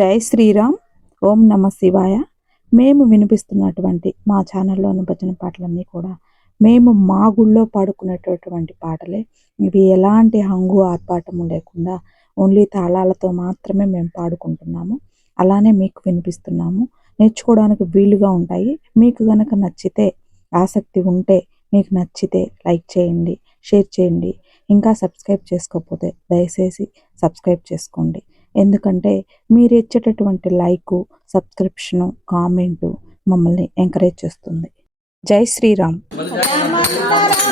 జై శ్రీరామ్. ఓం నమ శివాయ. మేము వినిపిస్తున్నటువంటి మా ఛానల్లోని భజన పాటలన్నీ కూడా మేము మా గుళ్ళో పాడుకునేటటువంటి పాటలే. ఇవి ఎలాంటి హంగు ఆర్పాటము లేకుండా ఓన్లీ తాళాలతో మాత్రమే మేము పాడుకుంటున్నాము. అలానే మీకు వినిపిస్తున్నాము. నేర్చుకోవడానికి వీలుగా ఉంటాయి. మీకు కనుక నచ్చితే, ఆసక్తి ఉంటే, మీకు నచ్చితే లైక్ చేయండి, షేర్ చేయండి. ఇంకా సబ్స్క్రైబ్ చేసుకోకపోతే దయచేసి సబ్స్క్రైబ్ చేసుకోండి. ఎందుకంటే మీరు ఇచ్చేటటువంటి లైకు, సబ్స్క్రిప్షను, కామెంటు మమ్మల్ని ఎంకరేజ్ చేస్తుంది. జై శ్రీరామ్. రాముడు